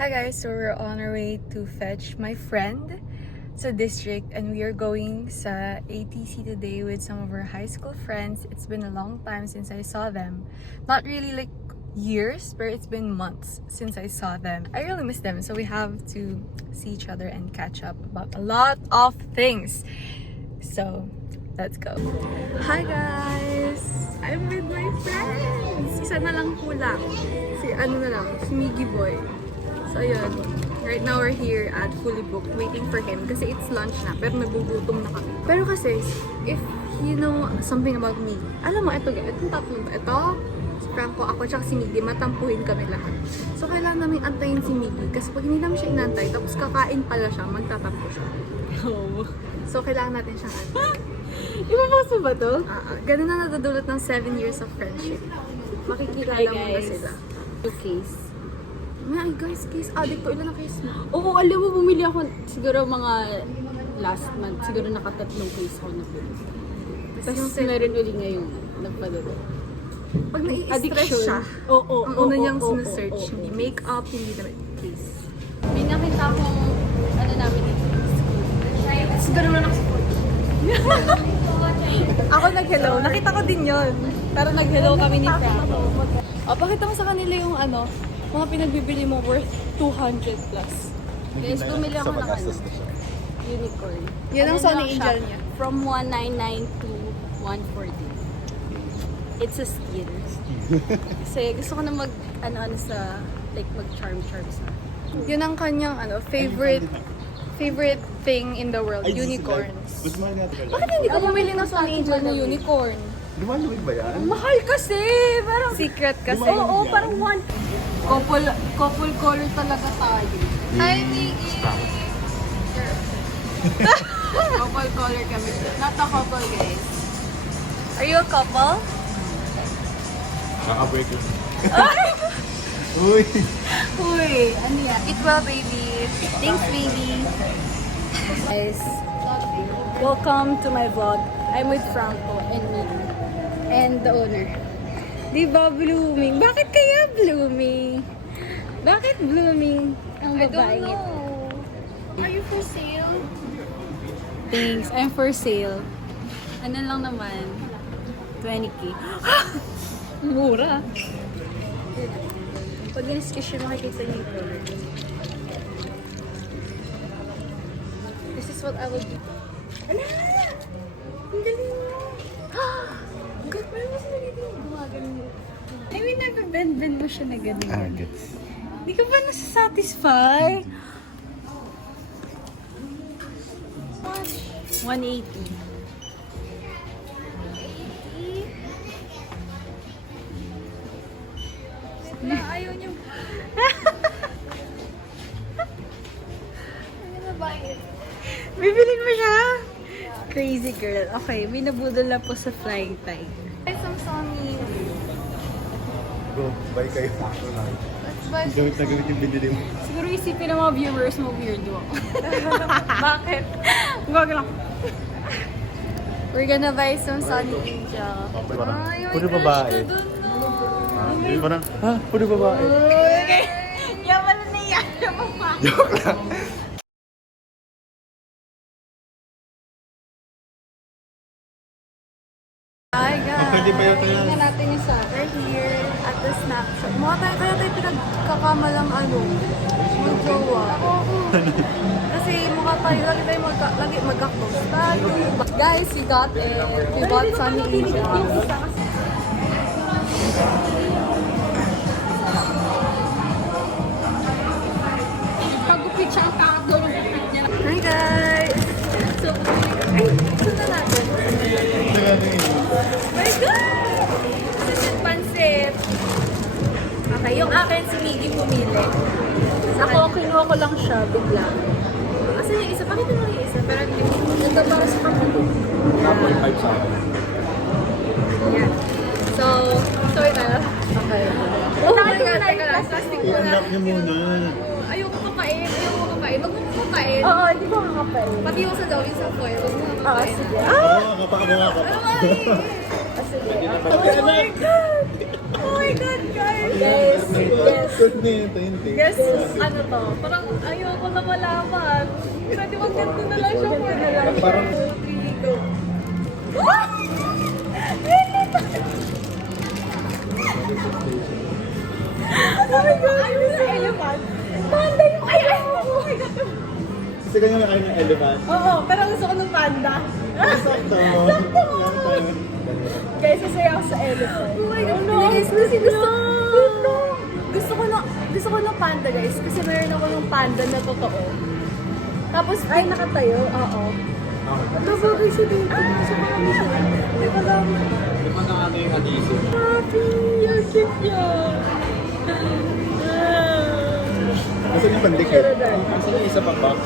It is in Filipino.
Hi guys, so we're on our way to fetch my friend sa district and we are going sa ATC today with some of our high school friends. It's been a long time since I saw them. Not really like years, but it's been months since I saw them. I really miss them, so we have to see each other and catch up about a lot of things. So, let's go. Hi guys! I'm with my friends! Isa na lang kulang. Si Miggy Boy. So ayun, right now we're here at Fully Booked waiting for him kasi it's lunch na pero nagugutom na kami. Pero kasi, if you know something about me, alam mo, itong tatlong ito, si Franco, ako, tsaka si Miggy, matampuhin kami lahat. So kailangan namin antayin si Miggy kasi pag hindi namin siya inantay, tapos kakain pala siya, magtatampo siya. Oh. So kailangan natin siyang antayin. Ipapost mo ba to? Ganun na nadudulot ng 7 years of friendship. Makikilala mo na sila. Case. Ay guys, case addict ko. Ilan na case mo? Oo, alam mo, bumili ako siguro mga last month. Siguro nakatatlong case ako na bumili. Tapos meron uli ngayon nagpadalo. Pag nai-stress siya, ang una niyang sinesearch, hindi makeup, hindi naman case. May nakita akong ano namin dito. Siguro na nakasuport. Ako nag-hello. Nakita ko din yun. Pero nag-hello kami ni Franco. O, pakita mo sa kanila yung ano, mga pinagbibili mo worth 200 plus. Guys, bumili ako ng ano, unicorn. Yun ang Ano Sony lang siya? Angel niya. From 199 to 140. It's a steal. Kasi gusto ko na ano sa, like mag-charm sa. Yun ang kanyang favorite thing in the world, unicorns. Bakit hindi ka bumili ng Sony Angel na unicorn? Lumaluwig ba yan? Ang mahal kasi! Parang Secret kasi. Oo, parang one. Couple color talaga tayo. Hi, Miggy! Couple color kami. Not a couple, guys. Are you a couple? Kaka-break yun. Uy! Uy, ano yan? Eat well, baby. Thanks, baby. Guys, welcome to my vlog. I'm with Franco and Miggy. And the owner. Di ba blooming? Bakit kaya blooming? Bakit blooming ang babae ito? Are you for sale? Thanks, I'm for sale. Ano lang naman? 20k. Mura. Pag in-skish yun, makikita niyo yung color. This is what I will do. Ala! Ang galing mo! Good, parang mas nagiging gumagano. I mean, nag-bend mo siya na gano'n. Gets. Di ka ba nasa-satisfy? 180. Na, ayaw niyo. Ano na ba yun? Bibilin mo siya? Crazy girl. Okay, may nabudol na po sa flying tie. Buy some Sony. Go, buy kayo. Let's buy some Gamit na gamit yung binili mo. Siguro isipin ng mga viewers mo weirdo ako. Bakit? Gawag lang. We're gonna buy some Sony Angel. Ay, may Puro crush babae. ka dun, no? Parang, ha? Puro babae. Okay. Yaman na yan. Yaman pa. Joke lang. Hi guys! Pwede ba yun? Tingnan natin yung sa We're here at the snack shop. Mukha tayo, kaya tayo pinagkakamalang mag-jowa. Kasi mukha tayo, lagi magka-close tayo. Guys, we got it. We bought Sony Angel. pagupit siya ang kakadolo ng gupit niya. Hi guys! So, ay, sundan natin. My God! Susit pansit. Okay, yung akin si Miggy pumili. Ako, kinuha ko lang siya bigla. Asan yung isa? Pakita mo yung isa. Pero hindi mo. Ito para sa kapatid. 1.5 sa akin. Yan. So ito. Okay. Oh my God! Teka lang. Plastic muna. I-unlock niyo muna. Ayoko kakain. Huwag mo kakain. Oo, hindi ko makapal. Pati yung sa daw, yung sa foil. Huwag mo Oo, kakain. sige. Oo, kapag Ano ba? Sige. Oh my God! Oh my God, guys! Guys, yes. Good na yun, 20. Guess, ano to? Parang ayoko na malaman. Pwede wag ganito na lang siya for Parang, 3, go. Oh my God! Ayaw na elephant. Panda yung oh my God. kasi ganyan na kayo ng elephant. Oo, pero gusto ko ng panda. Sakto. Guys, masaya ako sa elephant. Oh my God, no. Guys, gusto ko ng panda, guys. Kasi meron ako ng panda na totoo. Tapos, ay, nakatayo. Oo. Nabagay siya dito. Hindi ko alam. Di ba na ano yung adhesive? Happy! Ang cute niya. Kasi yung pandikit. Kasi yung isa pang box.